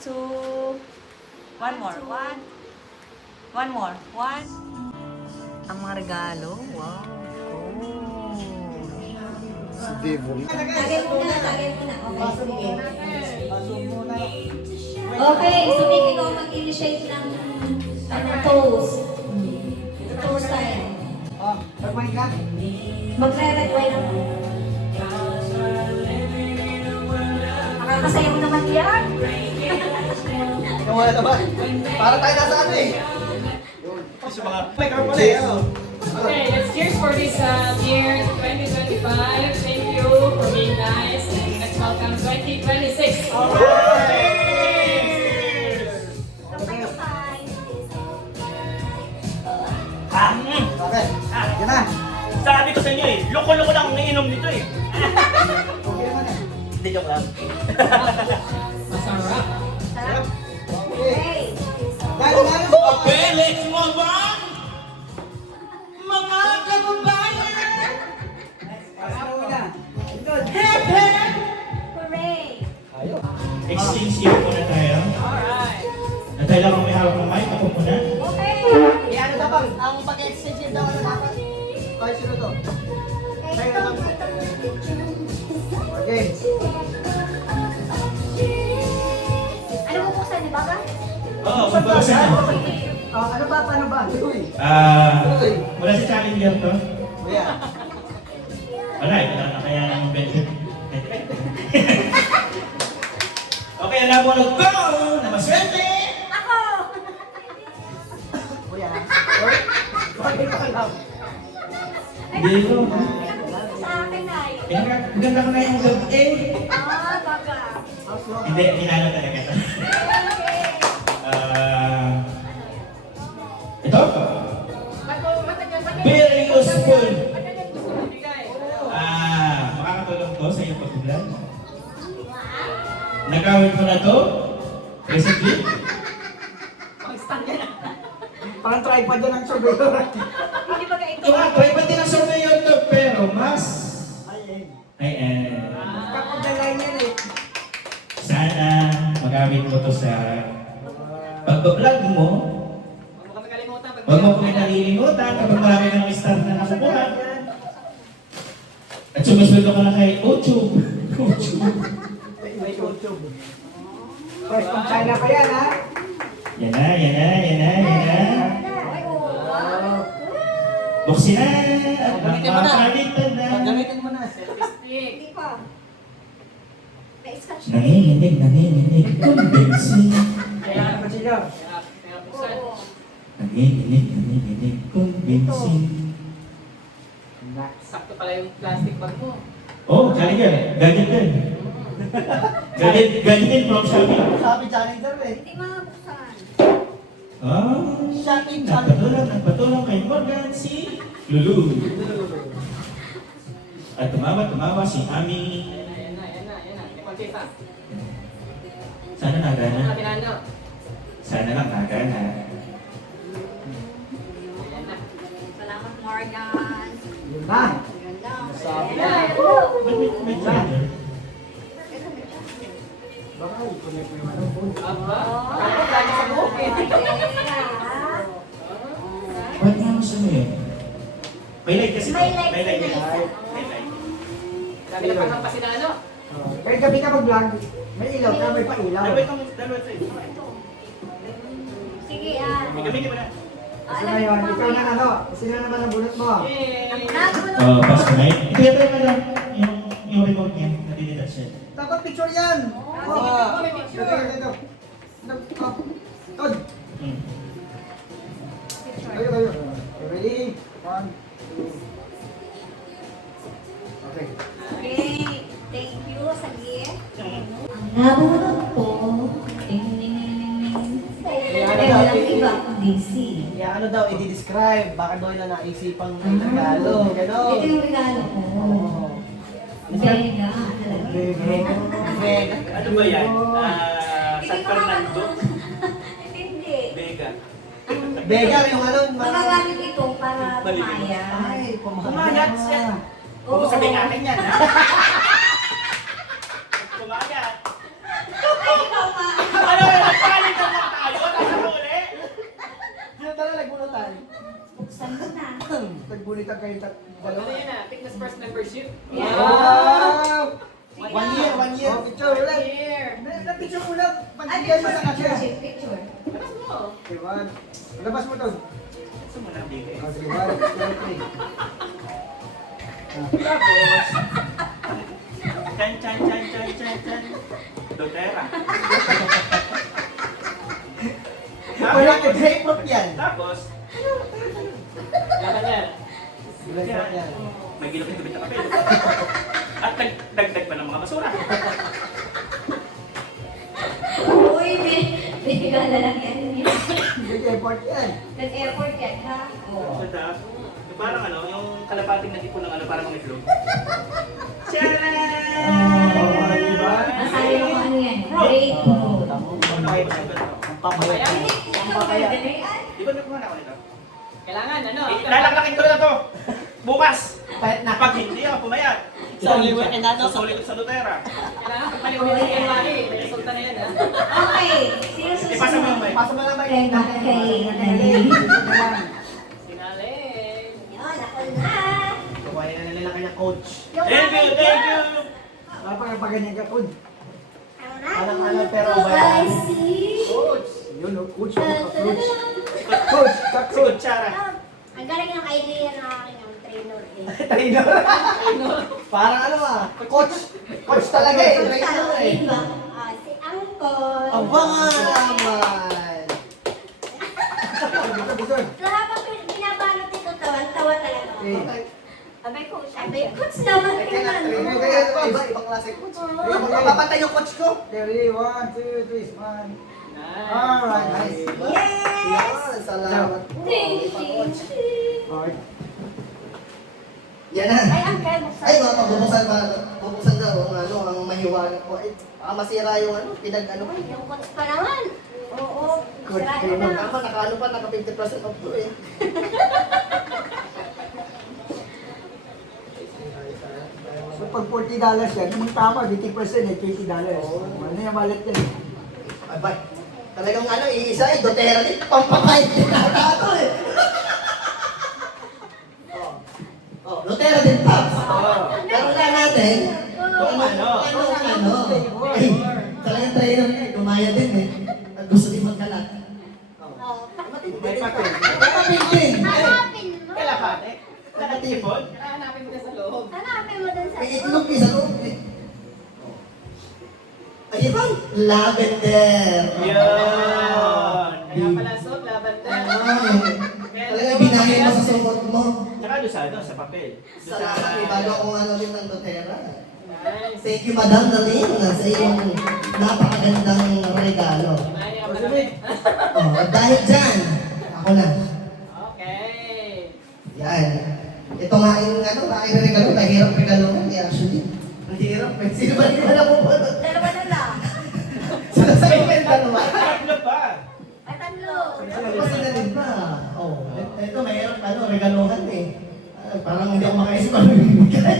two. One more. One more. One. Ang mga regalo. Wow. Oh. Si Devon. Tagay muna. Okay, so Nick, ikaw mag-initiate ng toast. Toast tayo. Nagpahin ka? Magre-require ako. Nakakasaya mo naman yan. Ikaw wala na ba? Para tayo nasa ano eh. Kasi mga microphone eh. Okay, let's cheers for this year 2025. Thank you for being nice and let's welcome 2026. Alright! Okay, yan na. Sabi ko sa inyo eh, loko-loko lang ang nainom nito eh. Okay naman eh. Hindi, joke lang. Masarap. Okay. Lalo. Okay, let's move on! Mga kababayan! Hep, hep! Hooray! Exchange here muna tayo. Alright. Natay lang kung may hawak ng mic, ako muna. Okay! Ano dapat? Ang pag-exchange daw ano dapat? Okay, sino to? Okay. Ano mo buksan, di ba ka? Oo, magbabasan na. Ano ba? Paano ba? Wala si challenger to? Kuya. Wala na kaya ng benefit. Okay, alam mo ko na maswerte! Ako! Kuya. Okay ka lang. Hindi ko. Sa akin na yun. Maganda ko na yung gabi. Baga. Hindi, hinalo talaga ito. Okay. Ito? Very useful. Makakatulong to sa iyong pag-vlog. Nagawin ko na to recently. Parang tripod doon ang surveyor. Hindi ba ito? Try pa din ang surveyor to, pero mas... Ay, Ay, kapag nalay niya eh. sana magamit mo to sa pag-vlog mo. Huwag mo kami nalilimutan kapag marami ng star na nakukuha. At sumusweldo ka na kay YouTube. May YouTube. First from China pa yan ha? Yan na, yan na, yan na, yan na. Ay, wow. Buksin na! At Gamitin mo na. makakalitan na. Gamitin mo na. Hindi pa. Na-scratch na. Nanginginig, convincing. Kaya, Ano ba sila? kaya buksan. Oo. Nanginginig, convincing. Sakto pala yung plastic bag mo. Oh, challenger. Gadget din. Gadget din from Shopee. Sabi challenger eh. Hindi mabuksan. Shopping Nagpatulong kay Morgan si Lulu. At tumawa si Ami. Yan na. May kontesa. Sana nagana. Pinano. Sana lang nagana. Yan na. Salamat, Morgan. Yun na. Ganda. Sabi Ayan. na. May charger. Baka i-connect mo yung ano phone. Aba. Oh. Ako, lagi sa buhok eh. Ba't nga mo sa'yo yun? May light kasi. May light May light. na isa. May light. Grabe na pang pa sila, ano? Kaya gabi ka mag-vlog, may ilaw ka, may pa-ilaw. Dalawa ito eh. Sige, Gamitin mo na. Kasi ngayon, ikaw na ano, sino naman ang bunot mo? Yay! Pass the mic. Ito yung lang. Yung remote niya. Natitouch siya. Dapat picture yan! sige, may picture. Ito. Tod! Hmm. Kayo. Ready? 1, 2. Okay. Okay. Thank you sa gift. Ang nabunod po. Ting-ning-ning-ning. Pero walang iba kundi si. Kaya ano daw, i-describe, baka daw na naisipang may regalo, gano'n. Ito yung regalo ko. Oo. Vega. Talaga. Vega. Ano ba yan? Hindi San ko Fernando? Hindi. Vega. Vega, yung ano, Magagamit ito para Balikin mo. pumaya. Ay, pumayat. Pumayat siya. Oo. Huwag mo sabihin natin yan, ha? Pumayat. Ay, ikaw pa. Ano dito kayo Ano yan ah? Fitness first membership. Wow! Wow. 1 year, 1 year. Oh, picture ulit. Here. Na-picture mo lang. Pagkigyan mo sa kanya. Picture. Labas mo. Diwan. Labas mo doon. Gusto mo na bigay. Oh, sige, 1, 2, 3. Tapos, chan, chan, chan, chan, chan, chan. Dotera. Wala ka, grapefruit yan. Tapos, Laban yan. Grapefruit yan. may gilapit-gilapit na papel. At dagdag pa ng mga basura. Uy, bigla na lang yan. Big effort yan. Nag-effort yan, ha? Oo. Ganda. Yung parang ano, yung kalapating nag-ipon ng ano, parang mga itlog. Tcharan! Diba? Masabi mo kung ano yan. Great mood. Ang Ay, payat. ganda. Ang papayat. Ang papayat. Di ba nakuha na ako nito? Kailangan ano? Lalaklakin ko na to! Bukas! Payat na. Pag hindi ako pumayat, susulit ko sa Dutera. Kailangan pag maliwanag yung mali. May resulta na yan ah. Okay, sino susunod? Ipasa mo yung mic. Pasa mo lang ba? Kay Makay. Sinaling. Yun, ako na. Kumain na nila kanya coach. Thank you, thank you! Pag ganyan ka, coach. Alam ano, pero I bayan. see. Coach. Yun, oh, coach. Coach. Coach. Si Kutsara. Ang galing ng idea ng aking ang trainer eh. Trainer. Parang ano ah. Coach. Coach talaga eh. Trainer eh. Diba? Si Angkol. Aba nga naman. Bito. So habang binabalot ito, tawan-tawa talaga. Okay. Abay, coach naman Kaya kailan. trainer. Kaya iba, ibang klase coach. Magpapatay yung coach ko. Ready, 1, 2, 3, smile. Nice. Alright, nice. Yes! Yan, salamat po. Thank Iba, you. coach. Okay. Yan na. Ay, Angkol, buksan. Ay, mga bubuksan daw ang ano, ang mahiwaga po. Ay, baka masira yung ano, pinag-ano ka. Yung coach pa naman. Oo, Good sirain trainer. na. Tama, naka-ano pa, naka 50% off to eh. So pag $40 yan, yung tama, 50% eh, $20. Ano yung wallet yan? Abay, talagang ano, iisa eh, Dotera din, pampakain din nata ito eh. Oh, Dotera din, Pops. Pero na natin, kung ano, ay, talagang trainer niya, gumaya din eh. At gusto din magkalat. May papel. May papel din. Hanapin mo. Kalapate. Nakatipon. Hanapin mo na sa loob. Hanapin mo dun sa May itlog eh, sa loob eh. Ay, ibang lavender. Yun. Kaya pala suot, lavender. Talagang binahin mo sa sumot mo. Tsaka doon sa, ano, sa papel. Doon Salamat eh, bago akong ano din ng Dotera. Nice. Thank you, Madam Dalina, sa iyong napakagandang regalo. Kumain ka pa naman. Oh, dahil dyan, ako na. Okay. Yan. Ito nga yung ano, aking regalo, nahirap regalo ko. Actually, nahirap. Sino ba yung alam mo ba? dalawa na lang. Sino sa iyo yung dalawa? Tatlo pa. Ay, tatlo. Ano pa sila din ba? Oh, ito mahirap ano, regaluhan eh. Parang hindi ako makaisip ano bibigay.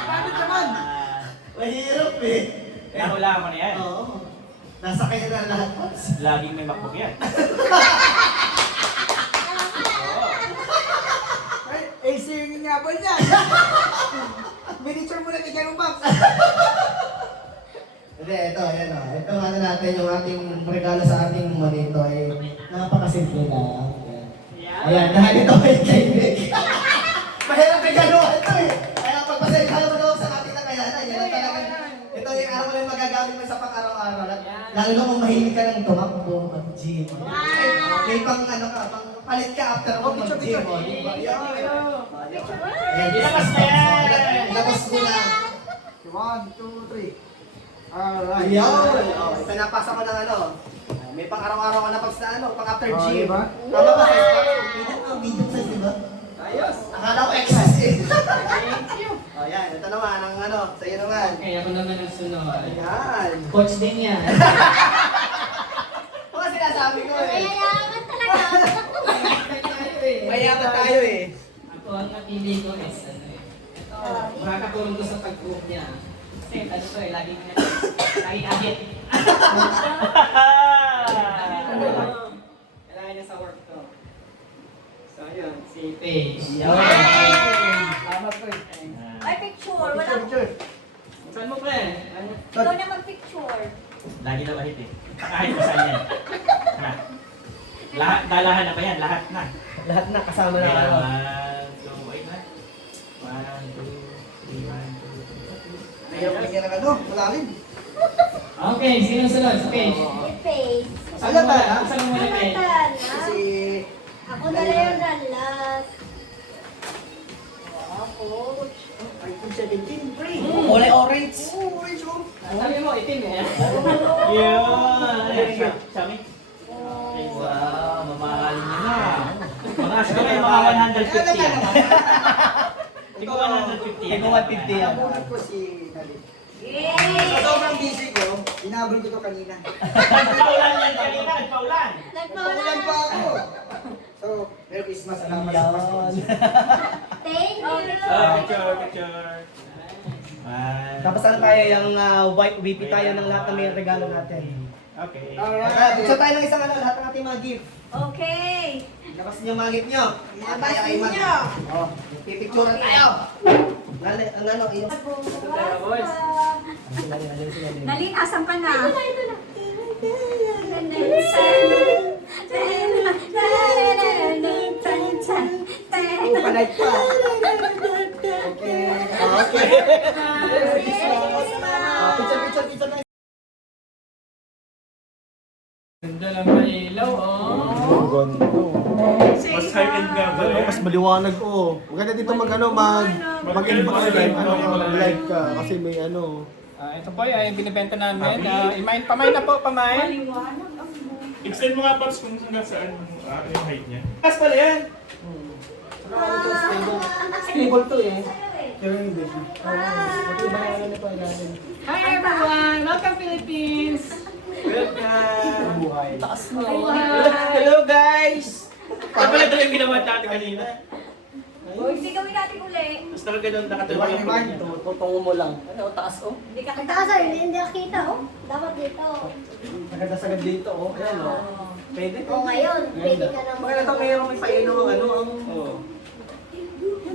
Bakit naman? Mahirap eh. Nahula mo na yan. Oo. Nasa kanya na lahat. Laging may MacBook yan. Ay, singing nga ba niya? Miniature mo na ni Kero Max. Hindi, ito, yan o. Ito ano natin, yung ating regalo sa ating monito ay napakasimple lang. Ayan, dahil ito ay kay Nick. Mahirap regaluhan ito eh. Kaya pagpasensya mo daw sa ating nakayanan. Yan ang talagang, ito yung araw mo yung magagamit mo sa pang-araw-araw. Lalo na kung mahilig ka ng tumakbo, mag-gym. May pang ano ka, pang palit ka after mo mag-gym. Ilabas na yan! Ilabas mo na. 1, 2, 3. Alright. Yun. Oh, pinapasa ko ng ano. May pang araw-araw ka na pag sa ano, pang after gym. Diba? Tama ba size pa? Medium size, diba? Ayos. Akala ko XS eh. Thank you. Oh, yan. Ito naman, ang ano, sa iyo naman. Okay, ako naman ang sunod. Yan. Coach din yan. Ano sinasabi ko eh. Mayayaman talaga. Mayaman tayo eh. Ako ang napili ko is ano eh. Ito, makakatulong ko sa pag-cook niya. Kasi ano to eh, laging ahit. Kailangan niya sa work to. So yun, si Si Paige. Salamat po. Ay, picture. Wala ko. Saan mo pre? Ikaw na mag-picture. Lagi na mahit eh. Kahit pa saan yan. Ha? Lahat, dalahan na ba yan? Lahat na. Lahat na kasama na Kaya, ako. 1, 2, ay na. 1, 2, 3, 1, 2, 3. Ayaw ko bigyan ng ano, malalim. Okay, sino sunod? Si Paige. Face. Alam ba? Saan mo muna Paige? Si... Ako na lang yung last. Ako. iPhone 17, pre. Kulay orange. Oo, orange oh. Sabi mo, itim eh. Yeah! Sami? Wow, mamahalin niya na. Mga siguro yung mga 150 yan. Siguro 150 yan. Siguro 150 yan. Nabunod ko si Nali. Yay! Sa sobrang busy ko, inabol ko to kanina. Nagpaulan yan kanina, nagpaulan. Nakulan pa ako. So, Merry Christmas. Salamat sa Christmas. Thank you. Picture, picture. Tapos ano tayo, yung VP tayo ng lahat ng may regalo natin. Okay. Alright. Buksan tayo ng isang ano, lahat ng ating mga gift. Okay. Labas niyo mga gift niyo. Labas niyo. Oh, pipicturean tayo. Ang ano, yung... Nalin, asan ka na? Ito na. Panay pa. Okay. Okay. Picture na. Ganda lang na ilaw, oh. Mas high-end nga ba? Mas maliwanag oh. Maganda dito mag-live ka kasi may ano. Ito po ay binibenta namin. Pamay na po, pamay. Extend mo nga Pops kung hanggang saan yung height niya. Kas pala yan. Stable to eh. Hi everyone! Welcome Philippines! Welcome. Taas mo. Hello guys! Ano pala ito yung ginawa natin kanina? Hindi gawin natin uli. Mas talaga doon nakatulog yung pagkain. Tutungo mo lang. Ano, taas oh. Hindi ka kita. Hindi nakita, oh. Dapat dito. Sagad dito oh. Ayan oh. Pwede O ngayon, pwede ka nang... Maganda ito mayroong may paino ang ano ang... Oo.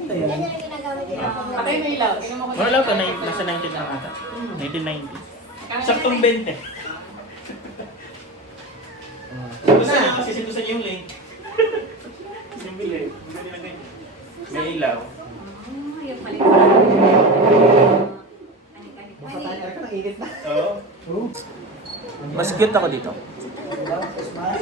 Yan yung ginagamit ko. Patay na ilaw. Tingnan mo kung Wala pa, nasa 19 lang ata. 1990. Saktong 20. Gusto niyo, sisigusan niyo yung link. Simple eh. May ilaw. Yung palit. Basta tayo ka, ang init na. Oo. Oh. Mas cute ako dito. Christmas.